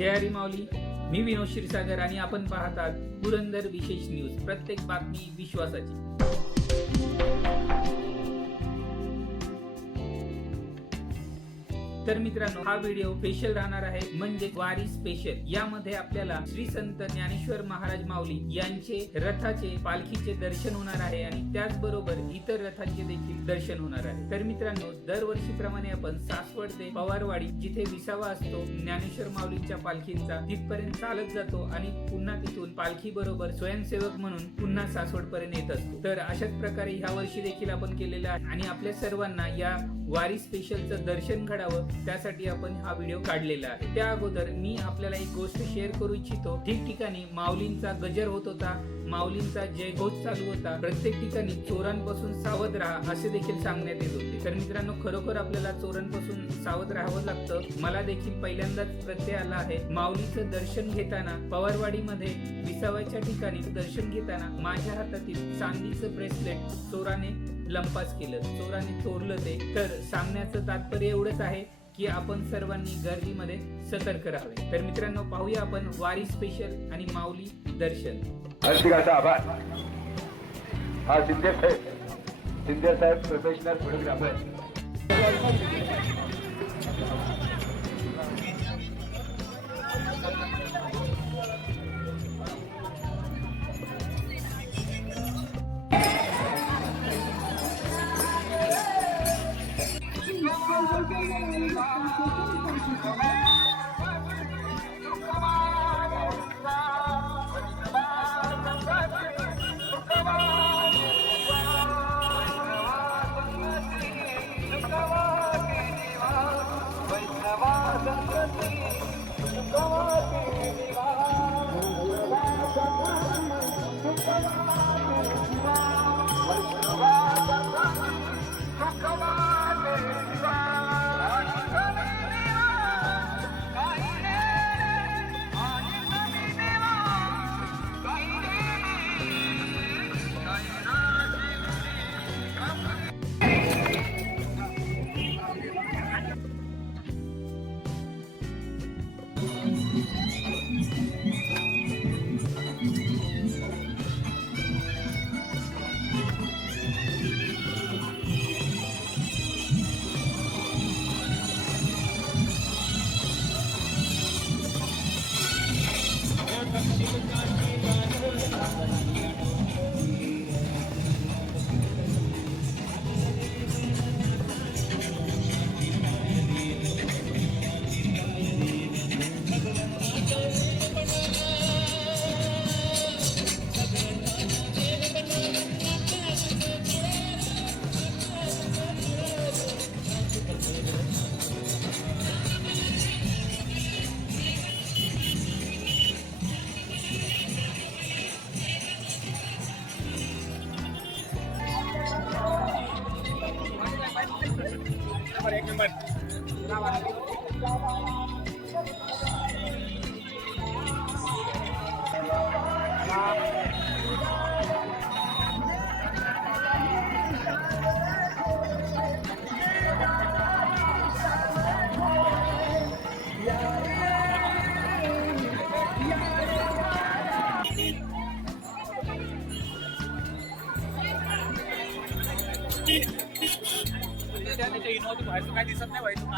जय हरी माऊली. मी विनोद क्षीरसागर आणि आपण पाहतात पुरंदर विशेष न्यूज. प्रत्येक बातमी विश्वासाची. तर मित्रांनो, हा व्हिडिओ स्पेशल राहणार आहे, म्हणजे वारी स्पेशल. यामध्ये आपल्याला श्री संत ज्ञानेश्वर महाराज माऊली यांचे रथाचे पालखीचे दर्शन होणार आहे आणि त्याचबरोबर इतर रथांचे देखील दर्शन होणार आहे. तर मित्रांनो, दरवर्षीप्रमाणे आपण सासवड ते पवारवाडी जिथे विसावा असतो ज्ञानेश्वर माऊलींच्या पालखींचा, तिथपर्यंत चालत जातो आणि पुन्हा तिथून पालखी बरोबर स्वयंसेवक म्हणून पुन्हा सासवड पर्यंत येत असतो. तर अशाच प्रकारे ह्या वर्षी देखील आपण केलेलं आहे आणि आपल्या सर्वांना या वारी स्पेशलचं दर्शन घडावं त्यासाठी आपण हा व्हिडिओ काढलेला आहे. त्या अगोदर मी आपल्याला एक गोष्ट शेअर करू इच्छितो. ठिकठिकाणी माऊलींचा गजर होत होता, माऊलींचा जयघोष चालू होता. प्रत्येक ठिकाणी चोरांपासून सावध राहा असे देखील सांगण्यात येत होते. तर मित्रांनो, खरोखर आपल्याला चोरांपासून सावध राहावं लागतं. मला देखील पहिल्यांदाच प्रत्यय आला आहे. माऊलीचं दर्शन घेताना पवारवाडीमध्ये विसाव्याच्या ठिकाणी दर्शन घेताना माझ्या हातातील चांदीचं ब्रेसलेट चोराने लंपास केलं, चोराने चोरलं ते. तर सांगण्याचं तात्पर्य एवढंच आहे की आपण सर्वांनी गर्दीमध्ये सतर्क राहावे. तर मित्रांनो, पाहूया आपण वारी स्पेशल आणि माऊली दर्शन. हर्षिकाचा आभार. हा शिंदे साहेब प्रोफेशनल फोटोग्राफर. व्हायचं काय दिसत नाही व्हायचं.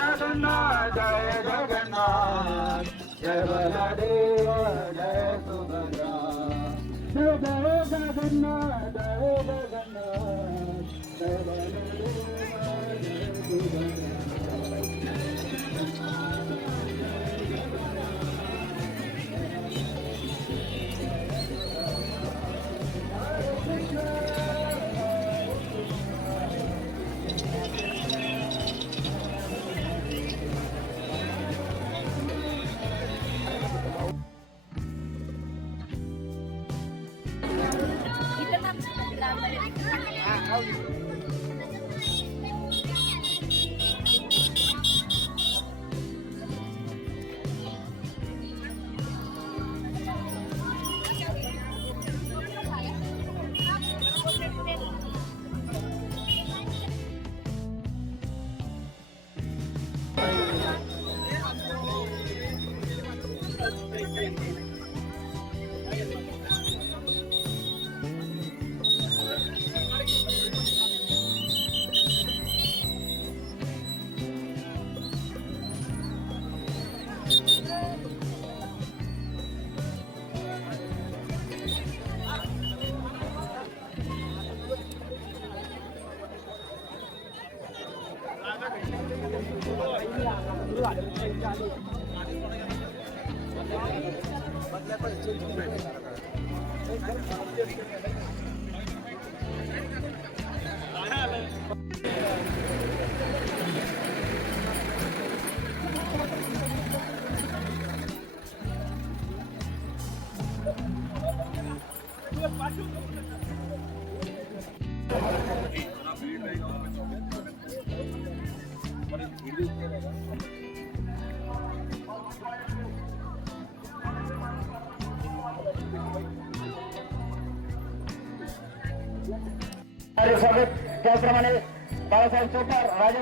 जगन्नाथ जय जगन्नाथ जय बलदेव जय सुभद्रा जय जय जगन्नाथ जय जगन्नाथ जय बलदेव जय सुभद्रा। स्वागत त्याचप्रमाणे बाळासाहेब चोपडार राजे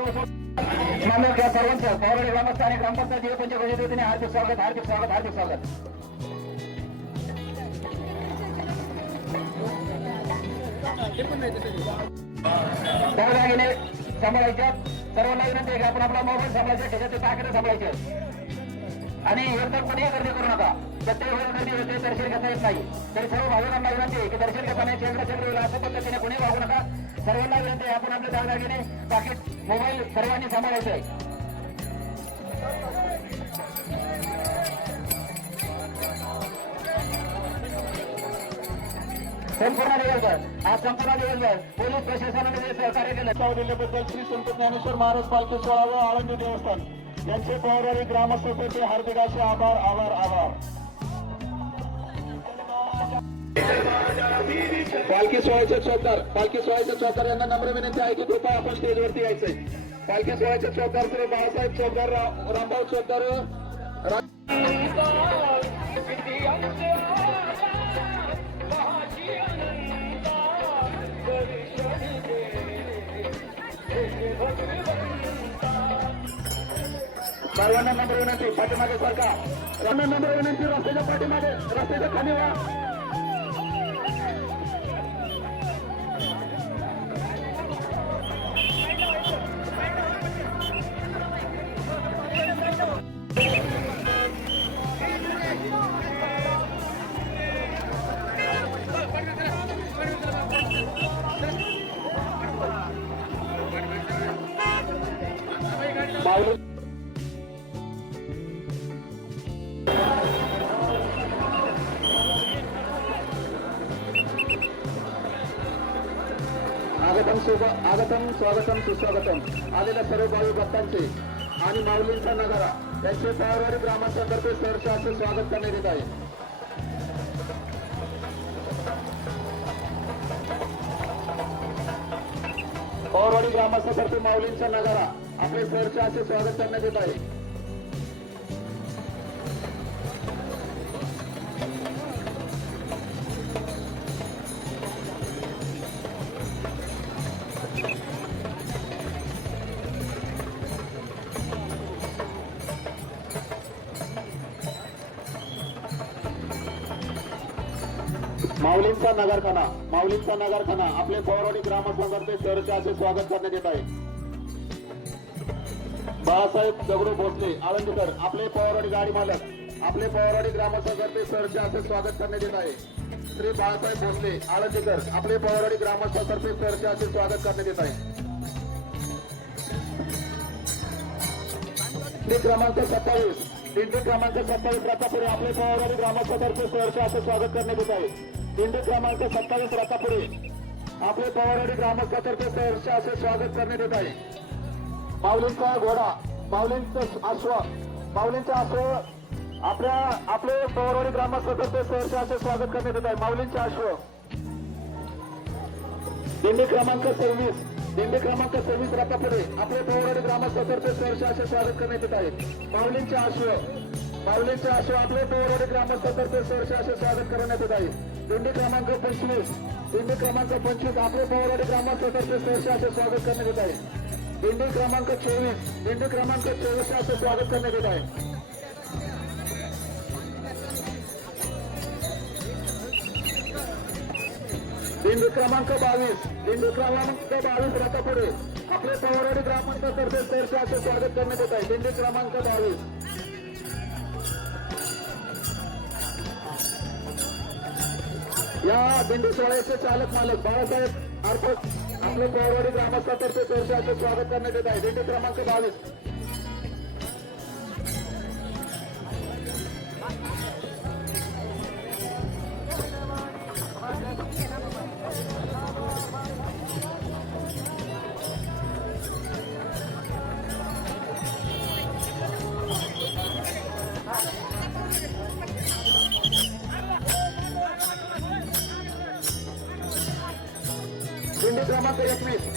मानव या सर्वांचं पौराणिक ग्रामस्थ आणि ग्रामपंचायत युवकांच्या घोषित वतीने हार्दिक स्वागत हार्दिक स्वागत हार्दिक स्वागत। दागिने सांभाळायच्या. सर्वांना विनंती आहे की आपण आपला मोबाईल सांभाळायचा, त्याच्यात टाकरे सांभाळायचे आणि एकदम कोणीही गर्दी करू नका. प्रत्येक वेळेस गर्दी होते, दर्शन घेता येत नाही. तरी सर्व भाविकांना विनंती आहे की दर्शन घेताना चेंद्र होईल अशा पद्धतीने कोणी वागू नका. सर्वांना विनंती आहे आपण आपले दागिने पाकिट मोबाईल सर्वांनी सांभाळायचे आहे. संपूर्ण दिवसभर आज संपूर्ण दिवसभर पोलीस प्रशासनाने जे सहकार्य केलं दिल्याबद्दल श्री संत ज्ञानेश्वर महाराज पालखी सोहळा व आळंदी देवस्थान यांचे पौराणिक ग्रामस्थांचे हार्दिक असे आभार आभार आभार. पालखी सोहळ्याचे चौकार यांना नम्र विनंती आहे की कृपया आपण स्टेजवरती यायचंय. पालखी सोहळ्याचे चौकार श्री बाळासाहेब चौकार, रामभाऊ चौकार, सर्वांना नंबर विनंती पाठीमागे सरकार. सर्वांना नंबर विनंती रस्त्याच्या पाठीमागे, रस्त्याच्या खाली वा. आगतम स्वागतम सुस्वागतम. आलेल्या सर्व भावी भक्तांचे आणि माऊलींचा नगारा यांचे पौराणिक ग्रामस्थांतर्फे सहर्ष असे स्वागत करण्यात येत आहे. पौराणिक ग्रामस्थांतर्फे माऊलींचा नगारा आपले सहर्ष असे स्वागत करण्यात येत आहे. माऊलींचा नगरखाना आपले पौराणिक ग्रामस्थांतर्फे सहर्ष असे स्वागत करण्यात येत आहे. बाळासाहेब दगडू भोसले आळंदीकर आपले पौराणिक गाडी मालक आपले पौराणिक ग्रामस्थांतर्फे सहर्ष असे स्वागत करण्यात येत आहे. श्री बाळासाहेब भोसले आळंदीकर आपले पौराणिक ग्रामस्थांतर्फे सहर्ष असे स्वागत करण्यात येत आहे. क्रमांक 27 दिंडी क्रमांक 27 रथापुरे आपले पौराणिक ग्रामस्थांतर्फे सहर्ष असे स्वागत करण्यात येत आहे. दिंडी क्रमांक 27 रथापुरे आपले पौराणिक ग्रामस्थांतर्फे सहर्ष असे स्वागत करण्यात येत आहे. माऊलींचा घोडा माऊलींचं अश्व आपले पौराणिक ग्रामस्थांतर्फे सहर्ष असे स्वागत करण्यात येत आहे. माऊलींचे अश्व दिंडी क्रमांक 26 रथापुरे आपले पौराणिक ग्रामस्थांतर्फे सहर्ष असे स्वागत करण्यात येत आहे. माऊलींचे अश्व आपले पौराणिक ग्रामस्थांतर्फे सहर्ष असे स्वागत करण्यात येत आहे. दिंडी क्रमांक 25 आपले पौराणिक ग्रामस्थांतर्फे सहर्ष असे स्वागत करण्यात येत आहे. दिंडी क्रमांक 24 असे स्वागत करण्यात येत आहे. दिंडी क्रमांक 22 रथापुरे आपले पौराणिक ग्रामस्थांतर्फे सहर्ष असे स्वागत करण्यात येत आहे. दिंडी क्रमांक 22 या दिंडी सोहळ्याचे चालक मालक बाळासाहेब अर्थात आपले पौराणिक ग्रामस्थांतर्फे सहर्ष असे स्वागत करण्यात येत आहे. दिंडी क्रमांक 22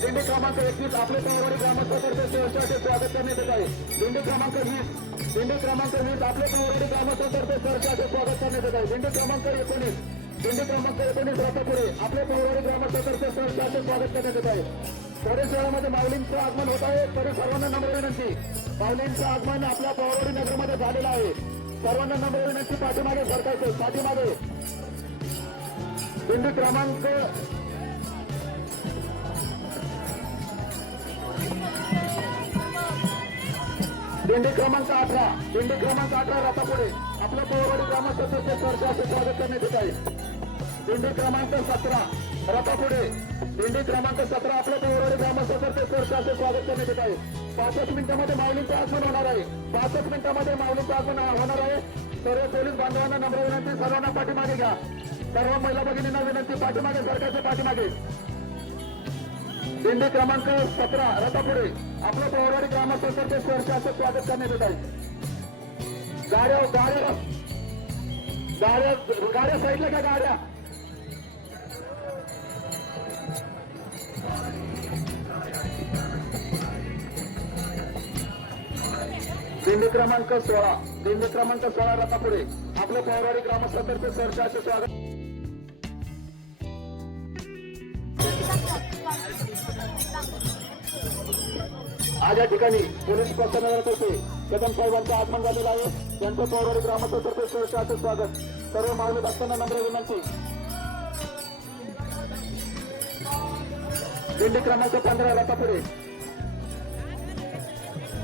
दिंडी क्रमांक 21 आपले पौराणिक ग्रामस्थांतर्फे सहर्ष असे स्वागत करण्यात येत आहे. दिंडी क्रमांक 20 आपले पौराणिक ग्रामस्थांतर्फे सहर्ष असे स्वागत करण्यात येत आहे. दिंडी क्रमांक 19 रथापुरे आपले पौराणिक ग्रामस्थांतर्फे सहर्ष असे स्वागत करण्यात येत आहे. थोड्याच वेळामध्ये माऊलींचं आगमन होत आहे. तरी सर्वांना नम्र विनंती, माऊलींचं आगमन आपल्या पौराणिक नगरमध्ये झालेलं आहे. सर्वांना नम्र विनंती, पाठीमागे सरकायचं. पाठीमागे दिंडी क्रमांक दिंडी क्रमांक 18 रथापुढे आपल्या पवारवाडी ग्रामस्थांचे सहर्ष असे स्वागत करण्यात येत आहे. दिंडी क्रमांक 17 रथापुढे दिंडी क्रमांक 17 आपल्या पवारवाडी ग्रामस्थांचे सहर्ष असे स्वागत करण्यात येत आहे. 5 मिनिटांमध्ये माऊलींचं आगमन होणार आहे. 5 मिनिटांमध्ये माऊलींचं आगमन होणार आहे. सर्व पोलीस बांधवांना नम्र विनंती, सर्वांना पाठीमागे घ्या. सर्व महिला भगिनींना विनंती, पाठीमागे सरकारच्या पाठीमागे. दिंडी क्रमांक 17 रथापुढे आपल्या पवारवाडी ग्रामस्थांचे सहर्ष असे स्वागत करण्यात येत आहे. गाड्या साईडला का गाड्या. दिंडी क्रमांक 16 रथापुढे आपल्या पवारवाडी ग्रामस्थांचे सहर्ष असे स्वागत. आज या ठिकाणी पोलीस प्रशासनातर्फे कदम साहेबांचं आगमन झालेलं आहे. त्यांचं पवारवाडी ग्रामस्थांतर्फे सहर्ष असे स्वागत. सर्व माऊली भक्तांना नम्र विनंती. दिंडी क्रमांक 15 रथापुढे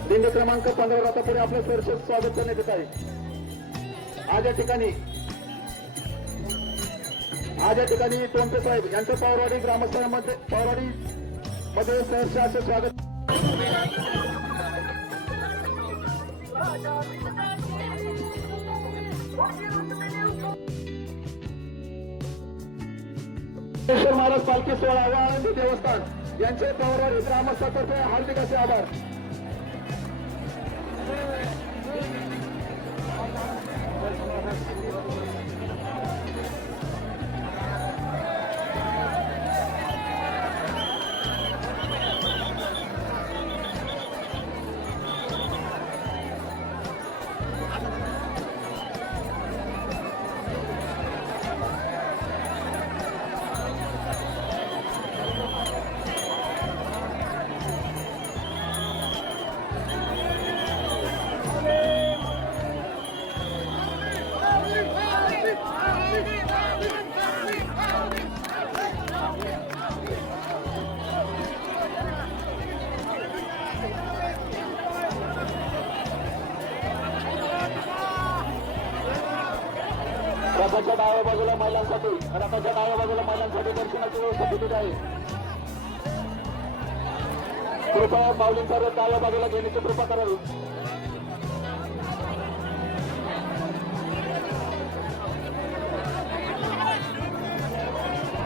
दिंडी क्रमांक 15 रथापुढे आपलं सहर्ष स्वागत करण्यात येत आहे. आज या ठिकाणी टोंपे साहेब यांचं पवारवाडी ग्रामस्थांमध्ये मध्ये सहर्ष असे स्वागत. महाराज पालखी सोहळा व आनंदी देवस्थान यांचे पवारवाडी ग्रामस्थांतर्फे हार्दिक असे आभार. रथाच्या डाव्या बाजूला महिलांसाठी दर्शनाची व्यवस्था केलेली आहे. कृपया माऊलींचा रथ डाव्या बाजूला घेण्याची कृपा करावी.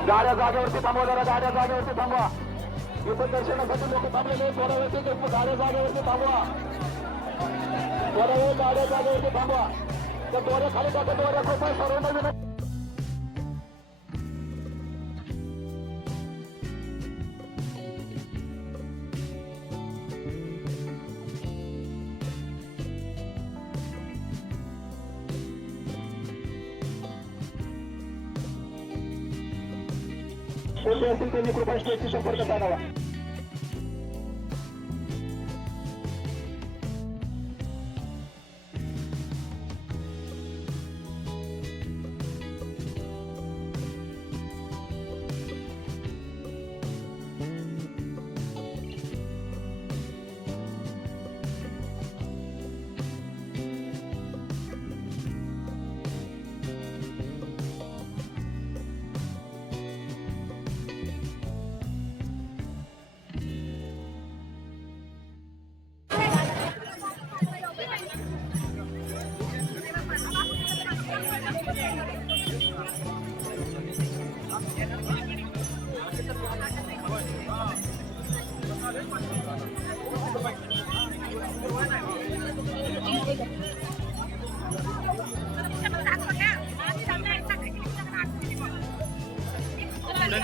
गाड्या जागेवरती थांबवा. इथं दर्शनासाठी लोक थांबलेले. थोडा वेळ गाड्या जागेवरती थांबवा. त्या दोऱ्या खाली टाका. दोऱ्या कृपया सर्वांना विनंती. कोणी असतील त्यांनी कृपया स्टेजशी संपर्क साधावा. पुढे